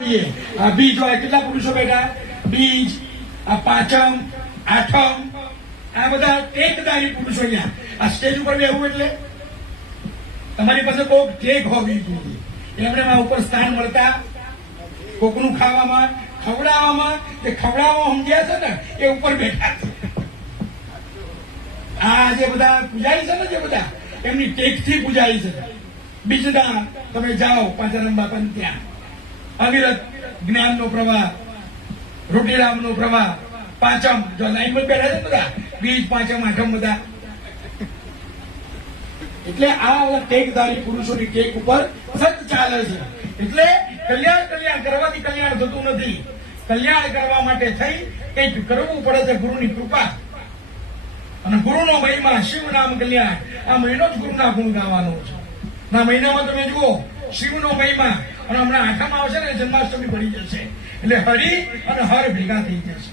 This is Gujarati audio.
આ બીજ હોય કેટલા પુરુષો બેઠા? બીજ, આ પાંચમ, આઠમ, આ બધા ટેકદારી પુરુષો અહીંયા આ સ્ટેજ ઉપર બેહવું એટલે તમારી પાસે કોક ટેક હોવી જોઈએ. એમને ઉપર સ્થાન મળતા કોકનું ખાવામાં, ખવડાવવામાં, કે ખવડાવવા સમજ્યા છે ને એ ઉપર બેઠા છે. આ જે બધા પૂજારી છે ને, જે બધા એમની ટેકથી પૂજારી છે. બીજના તમે જાઓ પાંચારામ બાપાને ત્યાં અવિરત જ્ઞાનનો પ્રવાહ, રોટીરામનો પ્રવાહ, પાંચમ જો લાઈનમાં બેઠા છે બધા, બીજ, પાંચમ, આઠમ બધા. એટલે આ ટેકધારી પુરુષોની ટેક ઉપર સત ચાલે છે. એટલે કલ્યાણ કરવાથી કલ્યાણ થતું નથી. કલ્યાણ કરવા માટે થઈ કંઈક કરવું પડે છે. ગુરુની કૃપા અને ગુરુનો મહિમા, શિવ નામ કલ્યાણ. આ મહિનો જ ગુરુના ગુણ ગાવાનો છે. આ મહિનામાં તમે જુઓ શિવનો મહિમા. અને હમણાં આઠમ આવશે ને, જન્માષ્ટમી પડી જશે એટલે હરિ અને હર ભેગા થઈ જશે.